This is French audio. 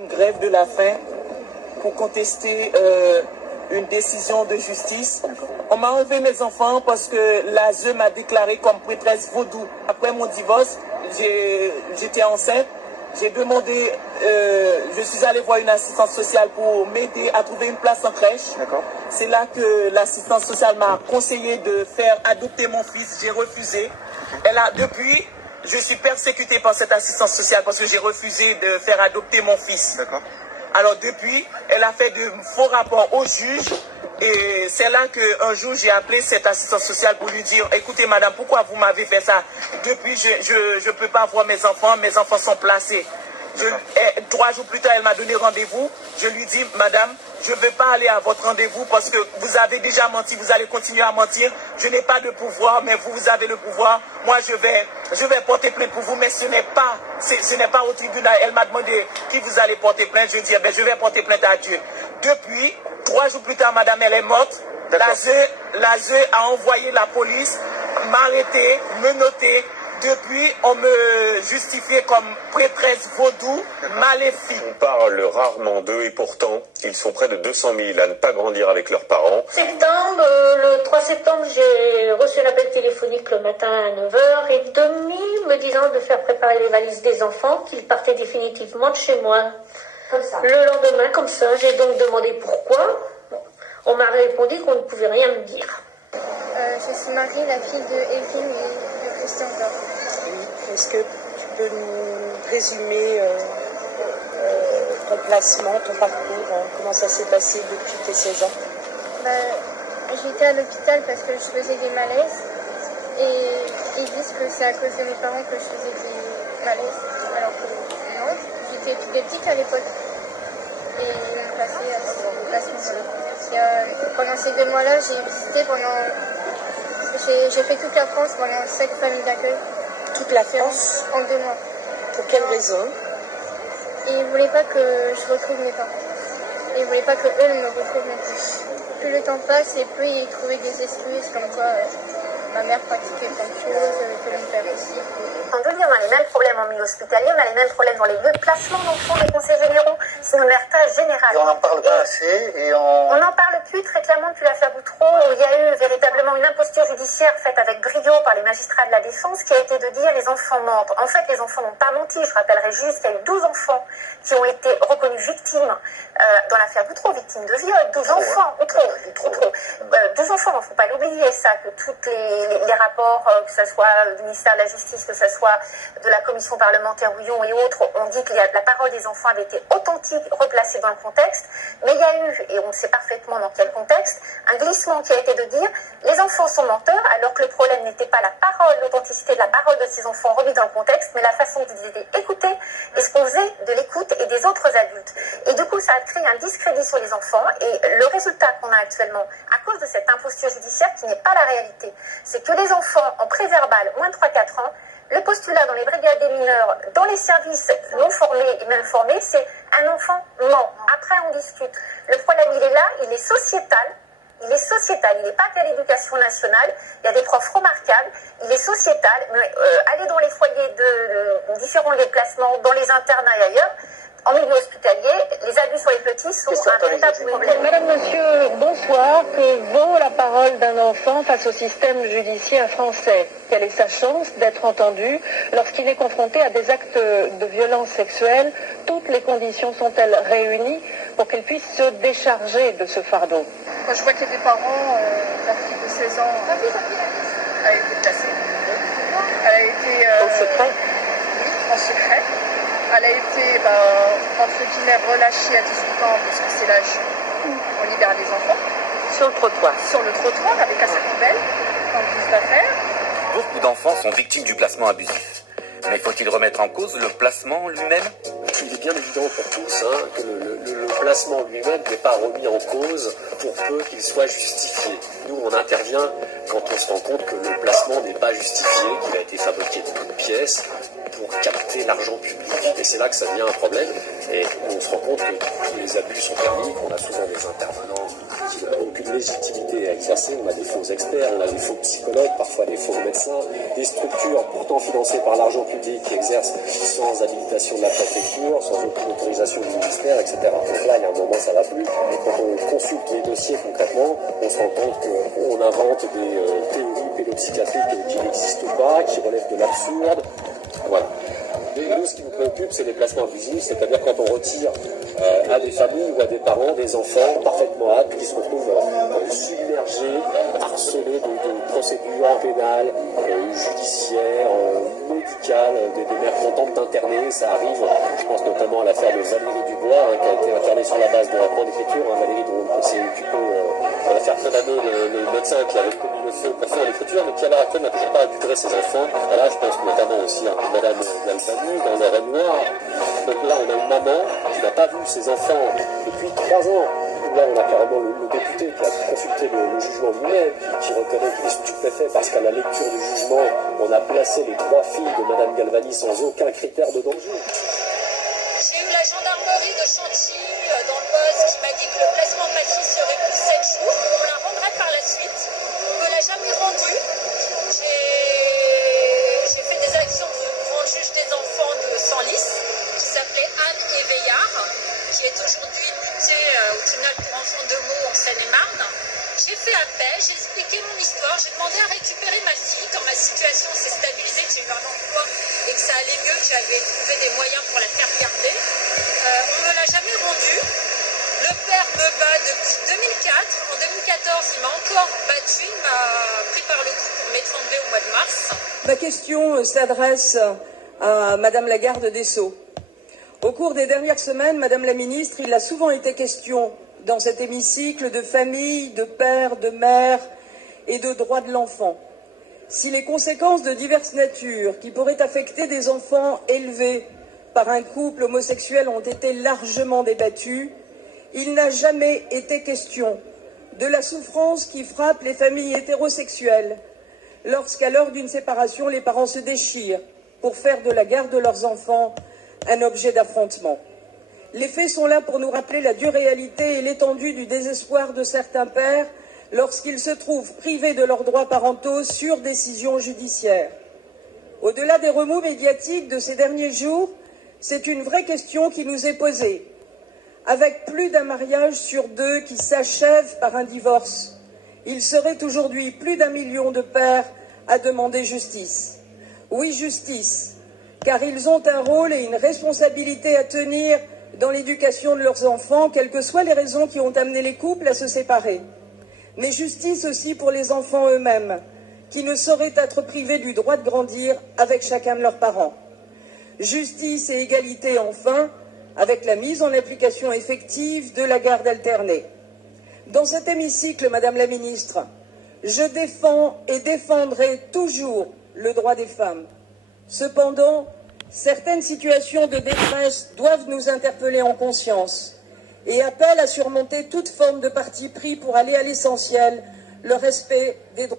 Une grève de la faim pour contester une décision de justice. On m'a enlevé mes enfants parce que l'ASE m'a déclaré comme prêtresse vaudou. Après mon divorce, j'étais enceinte. J'ai demandé, je suis allée voir une assistante sociale pour m'aider à trouver une place en crèche. C'est là que l'assistante sociale m'a conseillé de faire adopter mon fils. J'ai refusé. Depuis, je suis persécutée par cette assistante sociale parce que j'ai refusé de faire adopter mon fils. Alors depuis, elle a fait de faux rapports au juge. Et c'est là qu'un jour, j'ai appelé cette assistante sociale pour lui dire, écoutez madame, pourquoi vous m'avez fait ça? Depuis, je ne peux pas voir mes enfants sont placés. 3 jours plus tard, elle m'a donné rendez-vous. Je lui dis, madame, je ne veux pas aller à votre rendez-vous parce que vous avez déjà menti, vous allez continuer à mentir. Je n'ai pas de pouvoir, mais vous avez le pouvoir. Moi, je vais porter plainte pour vous, mais ce n'est pas au tribunal. Elle m'a demandé qui vous allez porter plainte. Je dis, eh bien, je vais porter plainte à Dieu. Depuis, 3 jours plus tard, madame, elle est morte. L'ASE a envoyé la police, m'arrêter, me noter. Depuis, on me justifiait comme prêtresse vaudou, maléfique. On parle rarement d'eux et pourtant, ils sont près de 200 000 à ne pas grandir avec leurs parents. Le 3 septembre, j'ai reçu un appel téléphonique le matin à 9h30 me disant de faire préparer les valises des enfants, qu'ils partaient définitivement de chez moi. Comme ça. Le lendemain, comme ça, j'ai donc demandé pourquoi. On m'a répondu qu'on ne pouvait rien me dire. Je suis Marie, la fille de Evelyne et de Christian Blanc. Est-ce que tu peux nous résumer ton placement, ton parcours, comment ça s'est passé depuis tes 16 ans? J'étais à l'hôpital parce que je faisais des malaises et ils disent que c'est à cause de mes parents que je faisais des malaises. Alors que non, j'étais épileptique à l'époque et ils m'ont placé à ce moment-là. Pendant ces 2 mois-là, j'ai fait toute la France pendant 7 familles d'accueil. Toute la France? En 2 mois. Pour quelle raison? Et ils ne voulaient pas que je retrouve mes parents. Et ils ne voulaient pas que eux me retrouvent non plus. Plus le temps passe et plus ils trouvaient des excuses comme quoi ma mère pratiquait plein de choses, que mon père aussi. En Denis, on a les mêmes problèmes en milieu hospitalier, on a les mêmes problèmes dans les lieux de placement d'enfants des conseils généraux. C'est une omerta générale. Et on n'en parle pas assez. On n'en parle plus très clairement depuis l'affaire Boutreau, où il y a eu véritablement une imposture judiciaire faite avec brio par les magistrats de la défense, qui a été de dire les enfants mentent. En fait, les enfants n'ont pas menti. Je rappellerai juste qu'il y a eu 12 enfants qui ont été reconnus victimes dans l'affaire Boutreau, victimes de viol. 12 enfants, trop. 12 enfants, il ne faut pas l'oublier, ça, que tous les rapports, que ce soit du ministère de la Justice, que ce soit de la commission parlementaire Houillon et autres, on dit que la parole des enfants avait été authentique, replacée dans le contexte, mais il y a eu, et on sait parfaitement dans quel contexte, un glissement qui a été de dire les enfants sont menteurs, alors que le problème n'était pas la parole, l'authenticité de la parole de ces enfants remis dans le contexte, mais la façon dont ils étaient écoutés et ce qu'on faisait de l'écoute et des autres adultes. Et du coup, ça a créé un discrédit sur les enfants, et le résultat qu'on a actuellement, à cause de cette imposture judiciaire qui n'est pas la réalité, c'est que les enfants en préverbal, moins de 3-4 ans, le postulat dans les brigades des mineurs, dans les services non formés et même formés, c'est un enfant ment. Après, on discute. Le problème, il est là, il est sociétal. Il n'est pas qu'à l'éducation nationale. Il y a des profs remarquables. Il est sociétal. Mais, aller dans les foyers de différents déplacements, dans les internats et ailleurs, en milieu hospitalier, les abus sur les petits sont un véritable problème. Madame, monsieur, bonsoir. Que vaut la parole d'un enfant face au système judiciaire français? Quelle est sa chance d'être entendu lorsqu'il est confronté à des actes de violence sexuelle? Toutes les conditions sont-elles réunies pour qu'il puisse se décharger de ce fardeau? Quand je vois qu'il y a des parents, la fille de 16 ans a été placée. Elle a été... en secret? Oui, en secret. Elle a été, entre guillemets, relâchée à 18 ans, parce que c'est l'âge où on libère les enfants. Sur le trottoir? Sur le trottoir, avec sa poubelle, en plus d'affaires. Beaucoup d'enfants sont victimes du placement abusif. Mais faut-il remettre en cause le placement lui-même? Il est bien évident pour tous que le placement lui-même n'est pas remis en cause pour peu qu'il soit justifié. Nous, on intervient quand on se rend compte que le placement n'est pas justifié, qu'il a été fabriqué de toutes pièces pour capter l'argent public. Et c'est là que ça devient un problème. Et on se rend compte que les abus sont permis, qu'on a souvent des intervenants qui n'ont aucune légitimité à exercer. On a des faux experts, on a des faux psychologues, parfois des faux médecins, des structures pourtant financées par l'argent public qui exercent sans habilitation de la préfecture, sans aucune autorisation du ministère, etc. Donc là, il y a un moment, ça ne va plus. Et quand on consulte les dossiers concrètement, on se rend compte qu'on invente des théories pédopsychiatriques qui n'existent pas, qui relèvent de l'absurde. Voilà. Mais nous, ce qui nous préoccupe, c'est les placements abusifs, c'est-à-dire quand on retire à des familles ou à des parents des enfants parfaitement aptes qui se retrouvent submergés, harcelés de procédures pénales, judiciaires, médicales, des mères contentes d'interner. Ça arrive, je pense notamment à l'affaire de Valérie Dubois, qui a été internée sur la base d'un point d'écriture. Valérie dont on s'est occupé à l'affaire condamner le médecin qui avait commis le feu pour faire l'écriture, mais qui à l'heure actuelle n'a toujours pas récupéré ses enfants. Là, je pense notamment aussi à Madame Galvani dans l'heure noire. Donc là, on a une maman qui n'a pas vu ses enfants depuis 3 ans. Là, on a carrément le député qui a consulté le jugement lui-même, qui reconnaît qu'il est stupéfait parce qu'à la lecture du jugement, on a placé les 3 filles de Madame Galvani sans aucun critère de danger. J'ai eu la gendarmerie de Chantilly dans le poste qui m'a dit que le placement de ma fille serait pour 7 jours. On la rendrait par la suite. On ne me l'a jamais rendue. J'ai fait des actions devant le juge des enfants de Senlis, qui s'appelait Anne Éveillard, qui est aujourd'hui mutée au tribunal pour enfants de Meaux en Seine-et-Marne. J'ai fait appel, j'ai expliqué mon histoire, j'ai demandé à récupérer ma fille quand ma situation s'est stabilisée, que j'ai eu un emploi et que ça allait mieux, que j'avais trouvé des moyens pour la faire garder. On ne me l'a jamais rendue. Le père me bat depuis 2004. En 2014, il m'a encore battu, il m'a pris par le cou pour m'étrangler au mois de mars. Ma question s'adresse à Madame la garde des Sceaux. Au cours des dernières semaines, Madame la ministre, il a souvent été question dans cet hémicycle de famille, de père, de mère et de droits de l'enfant. Si les conséquences de diverses natures qui pourraient affecter des enfants élevés par un couple homosexuel ont été largement débattues, il n'a jamais été question de la souffrance qui frappe les familles hétérosexuelles lorsqu'à l'heure d'une séparation, les parents se déchirent pour faire de la garde de leurs enfants un objet d'affrontement. Les faits sont là pour nous rappeler la dure réalité et l'étendue du désespoir de certains pères lorsqu'ils se trouvent privés de leurs droits parentaux sur décision judiciaire. Au-delà des remous médiatiques de ces derniers jours, c'est une vraie question qui nous est posée. Avec plus d'un mariage sur 2 qui s'achève par un divorce, il serait aujourd'hui plus d'1 million de pères à demander justice. Oui, justice, car ils ont un rôle et une responsabilité à tenir dans l'éducation de leurs enfants, quelles que soient les raisons qui ont amené les couples à se séparer. Mais justice aussi pour les enfants eux-mêmes, qui ne sauraient être privés du droit de grandir avec chacun de leurs parents. Justice et égalité enfin, avec la mise en application effective de la garde alternée. Dans cet hémicycle, Madame la Ministre, je défends et défendrai toujours le droit des femmes. Cependant, certaines situations de détresse doivent nous interpeller en conscience et appellent à surmonter toute forme de parti pris pour aller à l'essentiel, le respect des droits.